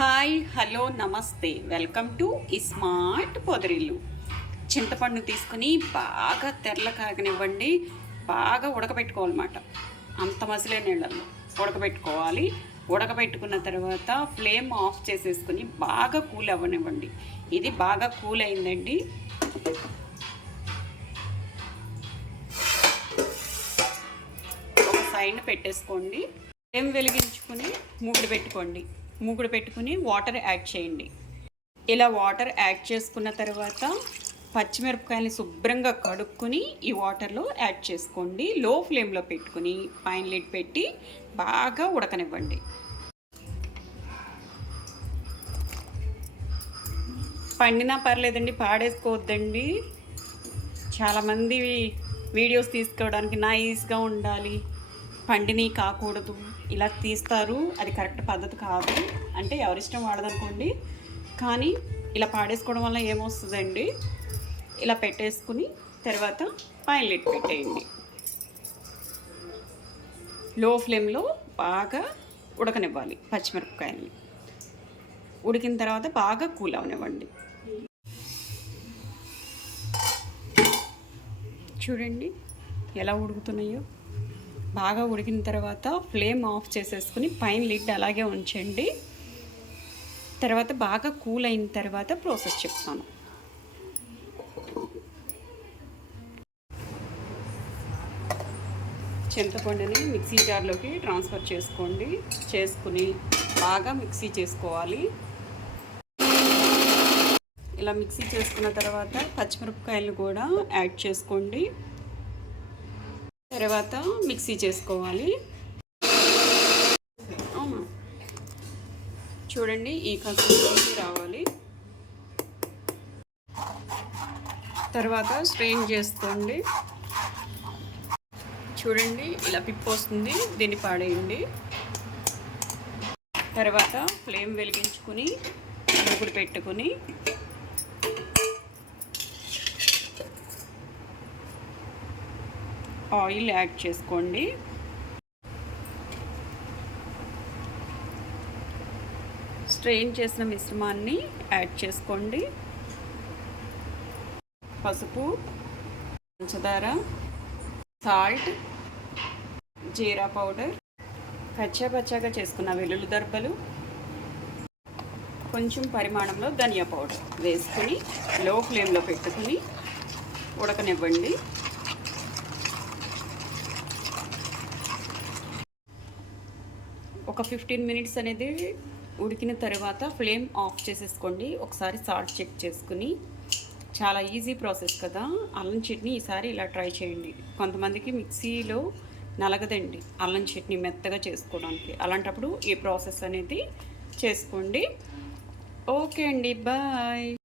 Hi hello నమస్తే. Welcome to smart పొదరిల్లు. చింతపండు తీసుకుని బాగా తెరల కాగనివ్వండి. బాగా ఉడకబెట్టుకోవాలన్నమాట. అంత మసిలే నీళ్ళల్లో ఉడకబెట్టుకోవాలి. ఉడకబెట్టుకున్న తర్వాత ఫ్లేమ్ ఆఫ్ చేసేసుకుని బాగా కూల్ అవ్వనివ్వండి. ఇది బాగా కూల్ అయిందండి. ఒక సైడ్ పెట్టేసుకోండి. ఫ్లేమ్ వెలిగించుకుని మూడు పెట్టుకోండి. మూగుడు పెట్టుకుని వాటర్ యాడ్ చేయండి. ఇలా వాటర్ యాడ్ చేసుకున్న తర్వాత పచ్చిమిరపకాయలని శుభ్రంగా కడుక్కుని ఈ వాటర్లో యాడ్ చేసుకోండి. లో ఫ్లేమ్లో పెట్టుకుని పైన లిడ్ పెట్టి బాగా ఉడకనివ్వండి. పండినా పర్లేదండి పాడేసుకోవద్దండి. చాలామంది వీడియోస్ తీసుకోవడానికి నైస్గా ఉండాలి. పండిని కాకూడదు. ఇలా తీస్తారు. అది కరెక్ట్ పద్ధతి కాదు. అంటే ఎవరిష్టం వాడదనుకోండి కానీ ఇలా పాడేసుకోవడం వల్ల ఏమొస్తుందండి? ఇలా పెట్టేసుకుని తర్వాత పైన లిట్ పెట్టేయండి. లో ఫ్లేమ్లో బాగా ఉడకనివ్వాలి పచ్చిమిరపకాయలని. ఉడికిన తర్వాత బాగా కూల్ అవనివ్వండి. చూడండి ఎలా ఉడుకుతున్నాయో. బాగా ఉడికిన తర్వాత ఫ్లేమ్ ఆఫ్ చేసేసుకుని పైన లిడ్ అలాగే ఉంచండి. తర్వాత బాగా కూల్ అయిన తర్వాత ప్రాసెస్ చెప్తాను. చింతపండుని మిక్సీ జార్లోకి ట్రాన్స్ఫర్ చేసుకోండి. చేసుకుని బాగా మిక్సీ చేసుకోవాలి. ఇలా మిక్సీ చేసుకున్న తర్వాత పచ్చిమిరపకాయలు కూడా యాడ్ చేసుకోండి. తర్వాత మిక్సీ చేసుకోవాలి. అవునా? చూడండి ఈ కన్సిస్టెన్సీ రావాలి. తర్వాత స్ట్రెయిన్ చేసుకోండి. చూడండి ఇలా పిప్పు వస్తుంది దీన్ని పాడేయండి. తర్వాత ఫ్లేమ్ వెలిగించుకుని మూకుడు పెట్టుకుని ఆయిల్ యాడ్ చేసుకోండి. స్ట్రెయిన్ చేసిన మిశ్రమాన్ని యాడ్ చేసుకోండి. పసుపు పంచదార సాల్ట్ జీరా పౌడర్ కచ్చాపచ్చాగా చేసుకున్న వెల్లుల్లి దర్బలు కొంచెం పరిమాణంలో ధనియా పౌడర్ వేసుకుని లో ఫ్లేమ్లో పెట్టుకుని ఉడకనివ్వండి. ఒక ఫిఫ్టీన్ మినిట్స్ అనేది ఉడికిన తర్వాత ఫ్లేమ్ ఆఫ్ చేసేసుకోండి. ఒకసారి సాల్ట్ చెక్ చేసుకుని. చాలా ఈజీ ప్రాసెస్ కదా. అల్లం చట్నీ ఈసారి ఇలా ట్రై చేయండి. కొంతమందికి మిక్సీలో నలగదండి అల్లం చట్నీ మెత్తగా చేసుకోవడానికి. అలాంటప్పుడు ఈ ప్రాసెస్ అనేది చేసుకోండి. ఓకే అండి. బాయ్.